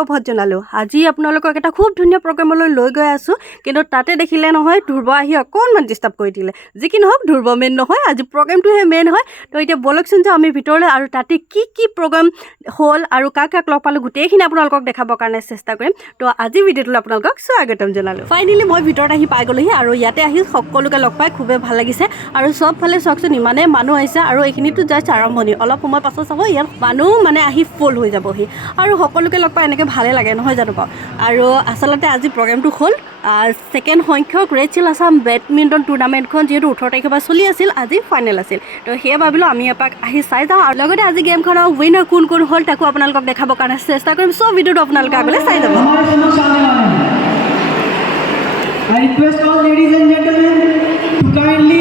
সুপ্ৰভাত জনালোঁ। আজি আপোনালোকক এটা খুব ধুনীয়া প্ৰগ্ৰামলৈ লৈ গৈ আছোঁ, কিন্তু তাতে দেখিলে নহয় ধ্ৰুৱ আহি অকণমান ডিষ্টাৰ্ব কৰি দিলে। যি কি নহওক ধ্ৰুৱ মেইন নহয়, আজি প্ৰগ্ৰামটোহে মেইন হয়। তো এতিয়া বলকচোন যাওঁ আমি ভিতৰলৈ আৰু তাতে কি প্ৰগ্ৰাম হ'ল আৰু কাক লগ পালোঁ গোটেইখিনি আপোনালোকক দেখাবৰ কাৰণে চেষ্টা কৰিম। তো আজি ভিডিঅ'টোলৈ আপোনালোকক স্বাগতম জনালোঁ। ফাইনেলি মই ভিতৰত আহি পাই গ'লোহি আৰু ইয়াতে আহি সকলোকে লগ পাই খুবেই ভাল লাগিছে আৰু চবফালে চাওকচোন ইমানেই মানুহ আহিছে আৰু এইখিনিতো জাষ্ট আৰম্ভণি। অলপ সময় পাছত চাব ইয়াত মানুহ মানে আহি ফুল হৈ যাবহি আৰু সকলোকে লগ পাই এনেকৈ ভালেই লাগে নহয় জানো বাৰু। আৰু আচলতে আজি প্ৰগ্ৰেমটো হ'ল ছেকেণ্ড সংখ্যক ৰেড চিল আছাম বেডমিণ্টন টুৰ্ণামেণ্টখন যিহেতু 18 তাৰিখৰ পৰা চলি আছিল, আজি ফাইনেল আছিল। তো সেয়ে ভাবিলোঁ আমি এপাক আহি চাই যাওঁ আৰু লগতে আজি গেমখনৰ উইনাৰ কোন হ'ল তাকো আপোনালোকক দেখাবৰ কাৰণে চেষ্টা কৰিম। চব ভিডিঅ'টো আপোনালোকে আগলৈ চাই যাব। I request all ladies and gentlemen to kindly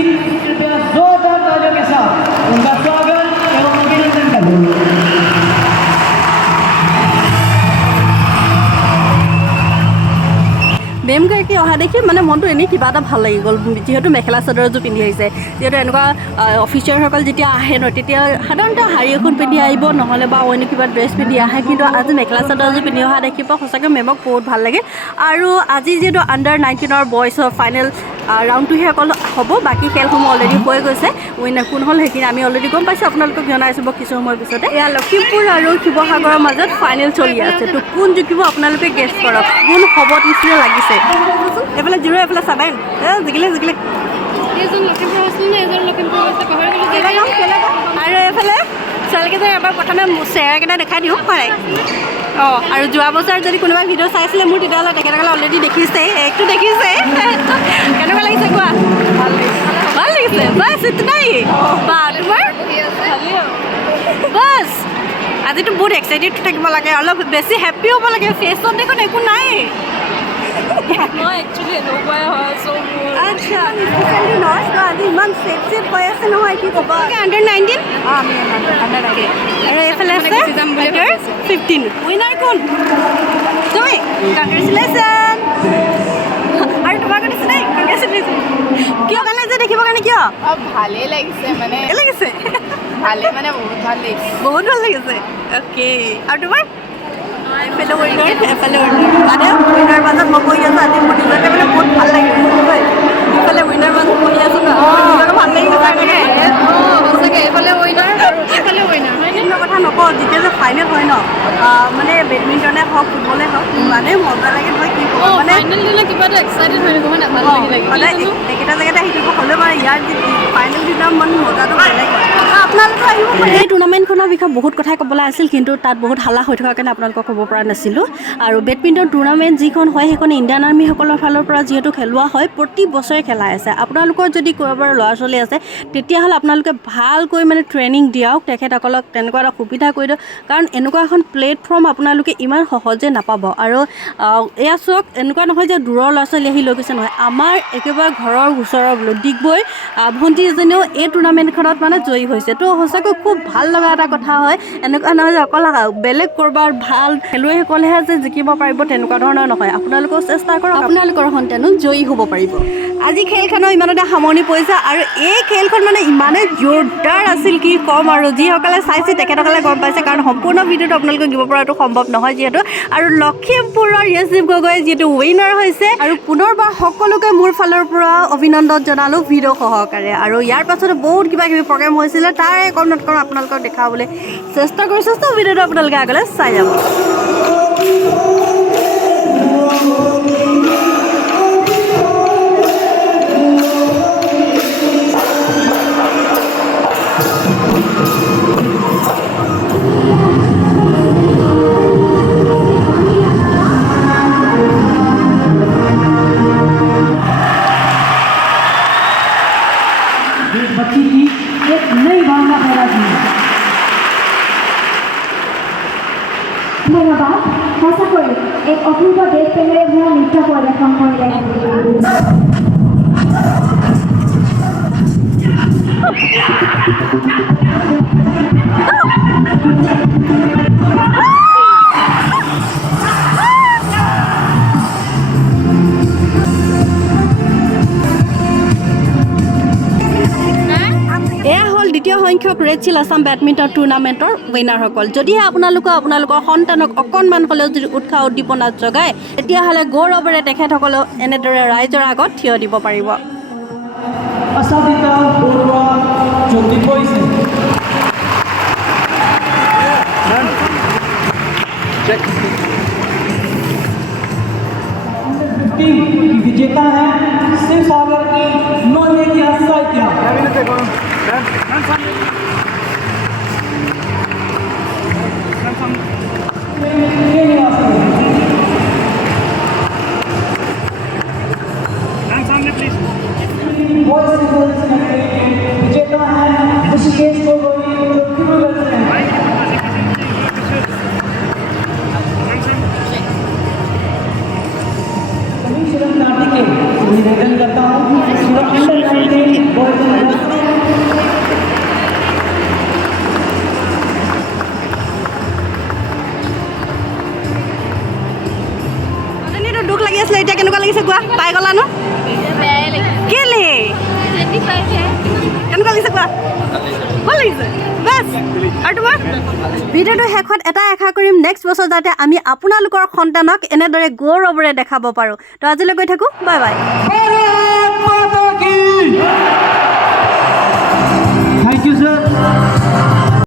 जोरदार तालियों के साथ उनका स्वागत एवं अभिनंदन करें। মেমগৰাকী অহা দেখি মানে মনটো এনেই কিবা এটা ভাল লাগি গ'ল, যিহেতু মেখেলা চাদৰ এযোৰ পিন্ধি আহিছে। যিহেতু এনেকুৱা অফিচাৰসকল যেতিয়া আহে ন, তেতিয়া সাধাৰণতে শাৰী এখন পিন্ধি আহিব, নহ'লে বা অন্য কিবা ড্ৰেছ পিন্ধি আহে, কিন্তু আজি মেখেলা চাদৰ এযোৰ পিন্ধি অহা দেখি পাই সঁচাকৈ মেমক বহুত ভাল লাগে। আৰু আজি যিহেতু আণ্ডাৰ 19 বয়ছৰ ফাইনেল ৰাউণ্ডটোহে অকল হ'ব, বাকী খেলসমূহ অলৰেডি হৈ গৈছে। উইনাৰ কোন হ'ল সেইখিনি আমি অলৰেডি গম পাইছোঁ, আপোনালোকক জনাইছোঁ কিছু সময়ৰ পিছতে। এয়া লখিমপুৰ আৰু শিৱসাগৰৰ মাজত ফাইনেল চলি আছে। তো কোন জিকিব আপোনালোকে গেছ কৰক, কোন হ'ব নিচিনা লাগিছে। এইফালে জিৰ' এইফালে 7 জিকিলে আৰু এইফালে ছোৱালীকেইজনী এবাৰ প্ৰথমে চেহেৰাকেইটা দেখাই দিওঁ হয়। অঁ, আৰু যোৱা বছৰ যদি কোনোবাই ভিডিঅ' চাইছিলে মোৰ, তেতিয়াহ'লে তেখেতসকলে অলৰেডি দেখিছে, একটো দেখিছে। কেনেকুৱা লাগিছে কোৱা? ভাল লাগিছে বাছ ইতনাই বা তোমাৰ বাছ। আজিতো বহুত এক্সাইটেড থাকিব লাগে, অলপ বেছি হেপ্পী হ'ব লাগে। ফেচত দেখোন একো নাই। মই একচুৱেলি এনেকুৱাই হয় আছোঁ। আচ্ছা, আজি ইমান চেফ হৈ আছে নহয়, কি ক'বা। আণ্ডাৰ 19 আমি আণ্ডাৰ 19 আৰু এইফালে আছে 15। উইনাৰ কোন? তুমি। কংগ্ৰেচুলেশ্যন। আৰু তোমাক দিছে দেই, কংগ্ৰেচুলেশ্যন। কিয় কাৰণে যে দেখিবৰ কাৰণে কিয়? ভালেই লাগিছে, মানে লাগিছে ভালে মানে বহুত ভাল লাগিছে। বহুত ভাল লাগিছে। অ'কে, আৰু তোমাৰ? এফালে উইনাৰ এফালে উইনাৰ, মানে উইনাৰ মাজত মই বহি আছোঁ। আজি মোৰ নিজকে মানে বহুত ভাল লাগি গৈছে হয়। ইফালে উইনাৰ মাজত বহি আছোঁ ন, নিজকে ভাল লাগি গৈছে। সঁচাকৈ এইফালে উইনাৰ আৰু এইফালে উইনাৰ হয় নে? কথা নকওঁ, যেতিয়া যে ফাইনেল হয় ন, মানে বেডমিণ্টনে হওক ফুটবলে হওক ইমানেই মজা লাগে নহয়, কি ক'ব। মানে ফাইনেল দিলে কিবা এটা এক্সাইটেড হৈ থাকোঁ, মানে ভাল লাগি সদায় একেটা জেগাতে আহি থাকিব, হ'লেও মানে ইয়াৰ যি ফাইনেল দিনৰ মানে মজাটো বেলেগ হয়। আপোনালোকে আহিব পাৰে। এই টুৰ্ণামেণ্টখনৰ বিষয়ে বহুত কথাই ক'বলৈ আছিল, কিন্তু তাত বহুত হাল্লা হৈ থকাৰ কাৰণে আপোনালোকক ক'ব পৰা নাছিলোঁ। আৰু বেডমিণ্টন টুৰ্ণামেণ্ট যিখন হয় সেইখন ইণ্ডিয়ান আৰ্মিসকলৰ ফালৰ পৰা যিহেতু খেলোৱা হয়, প্ৰতি বছৰে খেলাই আছে। আপোনালোকৰ যদি ক'ৰবাৰ ল'ৰা ছোৱালী আছে, তেতিয়াহ'লে আপোনালোকে ভালকৈ মানে ট্ৰেইনিং দিয়ক তেখেতসকলক, তেনেকুৱা এটা সুবিধা কৰি দিয়ক, কাৰণ এনেকুৱা এখন প্লেটফৰ্ম আপোনালোকে ইমান সহজে নাপাব। আৰু এয়া চাওক, এনেকুৱা নহয় যে দূৰৰ ল'ৰা ছোৱালী আহি লৈ গৈছে, নহয়, আমাৰ একেবাৰে ঘৰৰ ওচৰৰ বোলো ডিগবৈ ভণ্টি এজনীও এই টুৰ্ণামেণ্টখনত মানে জয়ী হৈছে। তো সঁচাকৈ খুব ভাল লগা এটা কথা হয়। এনেকুৱা নহয় যে অকল বেলেগ ক'ৰবাৰ ভাল খেলুৱৈসকলেহে যে জিকিব পাৰিব, তেনেকুৱা ধৰণৰ নহয়। আপোনালোকেও চেষ্টা কৰক, আপোনালোকৰ সন্তানো জয়ী হ'ব পাৰিব। আজি খেলখনৰ ইমানতে সামৰণি পৰিছে আৰু এই খেলখন মানে ইমানেই জোৰদাৰ আছিল, কি ক'ম। আৰু যিসকলে চাইছে তেখেতসকলে গম পাইছে, কাৰণ সম্পূৰ্ণ ভিডিঅ'টো আপোনালোকে দিব পৰাটো সম্ভৱ নহয় যিহেতু। আৰু লখিমপুৰৰ য়েশদীপ গগৈ যিহেতু উইনাৰ হৈছে, আৰু পুনৰবাৰ সকলোকে মোৰ ফালৰ পৰা অভিনন্দন জনালোঁ ভিডিঅ' সহকাৰে। আৰু ইয়াৰ পাছতো বহুত কিবা কিবি প্ৰগ্ৰেম হৈছিলে, তাৰে কম আপোনালোকক দেখাবলৈ চেষ্টা কৰিছোঁ। চব ভিডিঅ'টো আপোনালোকে আগলৈ চাই যাব। बच्ची की एक नई भावना पैदा की। ধন্যবাদ। সঁচাকৈ এক অপূৰ্ব দেশ প্ৰেমেৰে ভৰা নৃত্য প্ৰদৰ্শন কৰিলে। সংখ্যক ৰেড চিল আছাম বেডমিণ্টন টুৰ্ণামেণ্টৰ উইনাৰসকল। যদিহে আপোনালোকৰ সন্তানক অকণমান হ'লেও যদি উৎসাহ উদ্দীপনা জগায় তেতিয়াহ'লে গৌৰৱেৰে তেখেতসকলেও এনেদৰে ৰাইজৰ আগত থিয় দিব পাৰিব। আশাদিতা বৰুৱা জ্যোতি পৰিছে। की विजेता है शिव सागर की नौले की साहित्य। विजेता है ऋषिकेश गोगोई निवेदन करता हूँ দুখ লাগি আছিলে, এতিয়া কেনেকুৱা লাগিছে কোৱা? পাই গ'লা ন? কেলে কেনেকুৱা লাগিছে কোৱা? ভাল লাগিছে বাছ। আৰু তোমাৰ ভিডিঅ'টো শেষত এটা আশা কৰিম, নেক্সট বছৰ যাতে আমি আপোনালোকৰ সন্তানক এনেদৰে গৌৰৱেৰে দেখাব পাৰোঁ। তো আজিলৈ গৈ থাকোঁ, bye bye. Thank you sir.